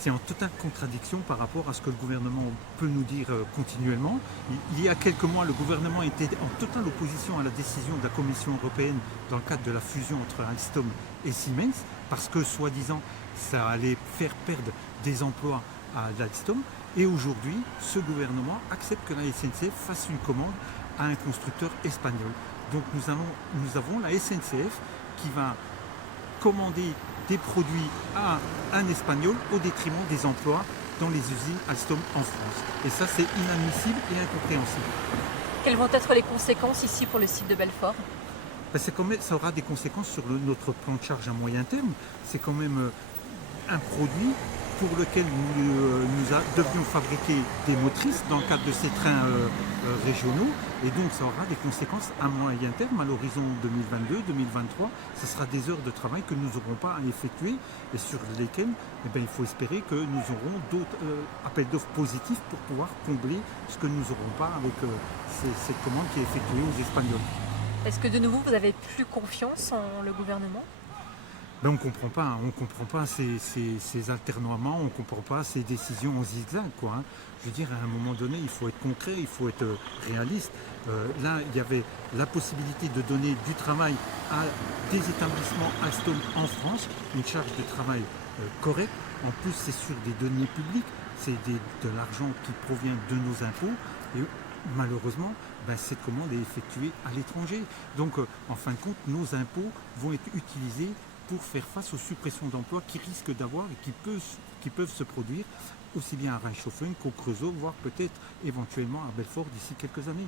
c'est en totale contradiction par rapport à ce que le gouvernement peut nous dire continuellement. Il y a quelques mois, le gouvernement était en totale opposition à la décision de la Commission européenne dans le cadre de la fusion entre Alstom et Siemens, parce que, soi-disant, ça allait faire perdre des emplois à Alstom. Et aujourd'hui, ce gouvernement accepte que la SNCF fasse une commande à un constructeur espagnol. Donc nous avons la SNCF qui va commander des produits à un Espagnol au détriment des emplois dans les usines Alstom en France. Et ça, c'est inadmissible et incompréhensible. Quelles vont être les conséquences ici pour le site de Belfort? Ça aura des conséquences sur notre plan de charge à moyen terme. C'est quand même un produit pour lequel nous devions fabriquer des motrices dans le cadre de ces trains régionaux. Et donc ça aura des conséquences à moyen terme, à l'horizon 2022-2023. Ce sera des heures de travail que nous n'aurons pas à effectuer et sur lesquelles il faut espérer que nous aurons d'autres appels d'offres positifs pour pouvoir combler ce que nous n'aurons pas avec cette commande qui est effectuée aux Espagnols. Est-ce que de nouveau vous avez plus confiance en le gouvernement? On ne comprend pas ces alternoiements, on ne comprend pas ces décisions en zigzag, quoi. Je veux dire, à un moment donné, il faut être concret, il faut être réaliste. Là, il y avait la possibilité de donner du travail à des établissements Alstom en France, une charge de travail correcte. En plus, c'est sur des deniers publics, c'est de l'argent qui provient de nos impôts. Et malheureusement, cette commande est effectuée à l'étranger. Donc, en fin de compte, nos impôts vont être utilisés pour faire face aux suppressions d'emplois qui risquent d'avoir et qui peuvent se produire aussi bien à Reichshoffen qu'au Creusot, voire peut-être éventuellement à Belfort d'ici quelques années.